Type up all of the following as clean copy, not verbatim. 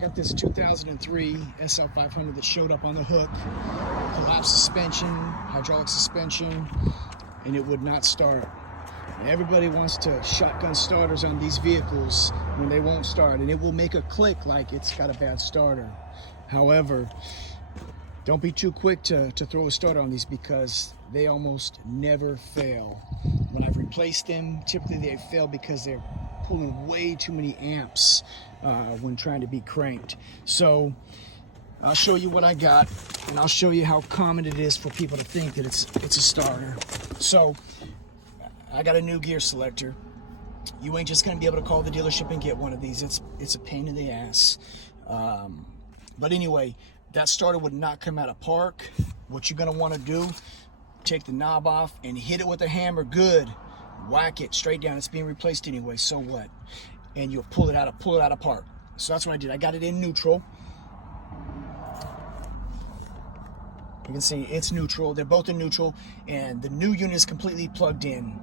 Got this 2003 SL500 that showed up on the hook, collapsed suspension, hydraulic suspension, and it would not start. And everybody wants to shotgun starters on these vehicles when they won't start, and it will make a click like it's got a bad starter. However, don't be too quick to throw a starter on these because they almost never fail. When I've replaced them, typically they fail because they're pulling way too many amps when trying to be cranked. So I'll show you what I got, and I'll show you how common it is for people to think that it's a starter. So I got a new gear selector. You ain't just gonna be able to call the dealership and get one of these. It's a pain in the ass. But anyway, that starter would not come out of park. What you're gonna wanna do, take the knob off and hit it with a hammer good. Whack it straight down. It's being replaced anyway, so what? And you'll pull it out of park. So that's what I did. I got it in neutral. You can see it's neutral. They're both in neutral, and the new unit is completely plugged in.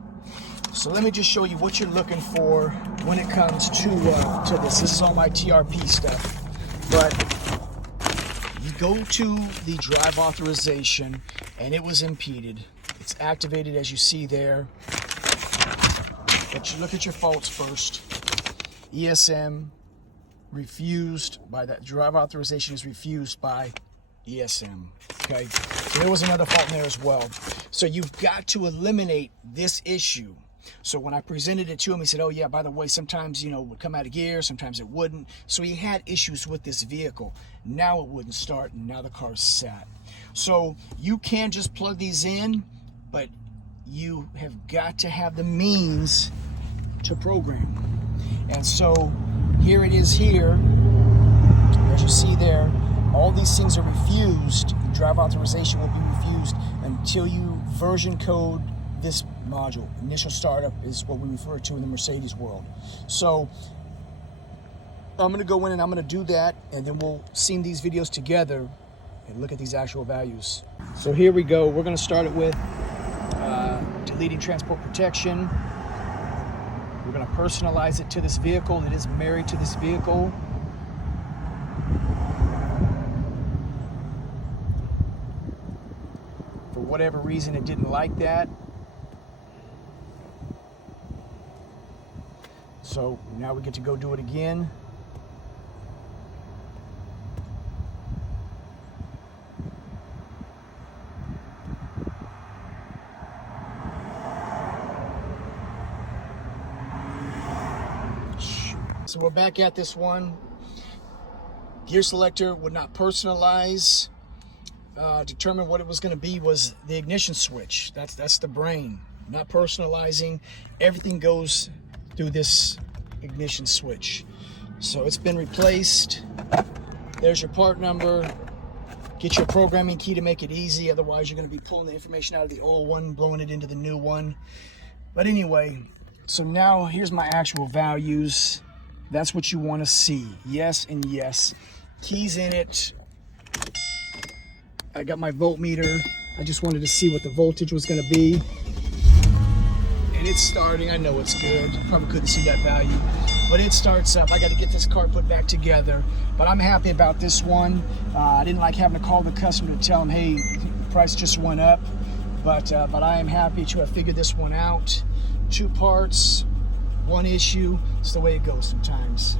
So let me just show you what you're looking for when it comes to this. This is all my TRP stuff. But you go to the drive authorization, and it was impeded. It's activated as you see there. But you look at your faults first. ESM refused by that drive authorization is refused by ESM. Okay, so there was another fault in there as well. So you've got to eliminate this issue. So when I presented it to him, he said, "Oh yeah, by the way, sometimes it would come out of gear, sometimes it wouldn't." So he had issues with this vehicle. Now it wouldn't start, and now the car's sat. So you can just plug these in, but you have got to have the means to program. And so here it is here, as you see there, all these things are refused. The drive authorization will be refused until you version code this module. Initial startup is what we refer to in the Mercedes world. So I'm gonna go in and I'm gonna do that, and then we'll seam these videos together and look at these actual values. So here we go. We're gonna start it with deleting transport protection. We're going to personalize it to this vehicle. It is married to this vehicle. For whatever reason, it didn't like that. So now we get to go do it again. So we're back at this one. Gear selector would not personalize. Determine what it was going to be was the ignition switch. That's the brain. Not personalizing. Everything goes through this ignition switch. So it's been replaced. There's your part number. Get your programming key to make it easy. Otherwise, you're going to be pulling the information out of the old one, blowing it into the new one. But anyway, so now here's my actual values. That's what you want to see. Yes and yes. Keys in it. I got my voltmeter. I just wanted to see what the voltage was going to be. And it's starting. I know it's good. Probably couldn't see that value. But it starts up. I got to get this car put back together. But I'm happy about this one. I didn't like having to call the customer to tell them, hey, the price just went up. But I am happy to have figured this one out. 2 parts. One issue. It's the way it goes sometimes.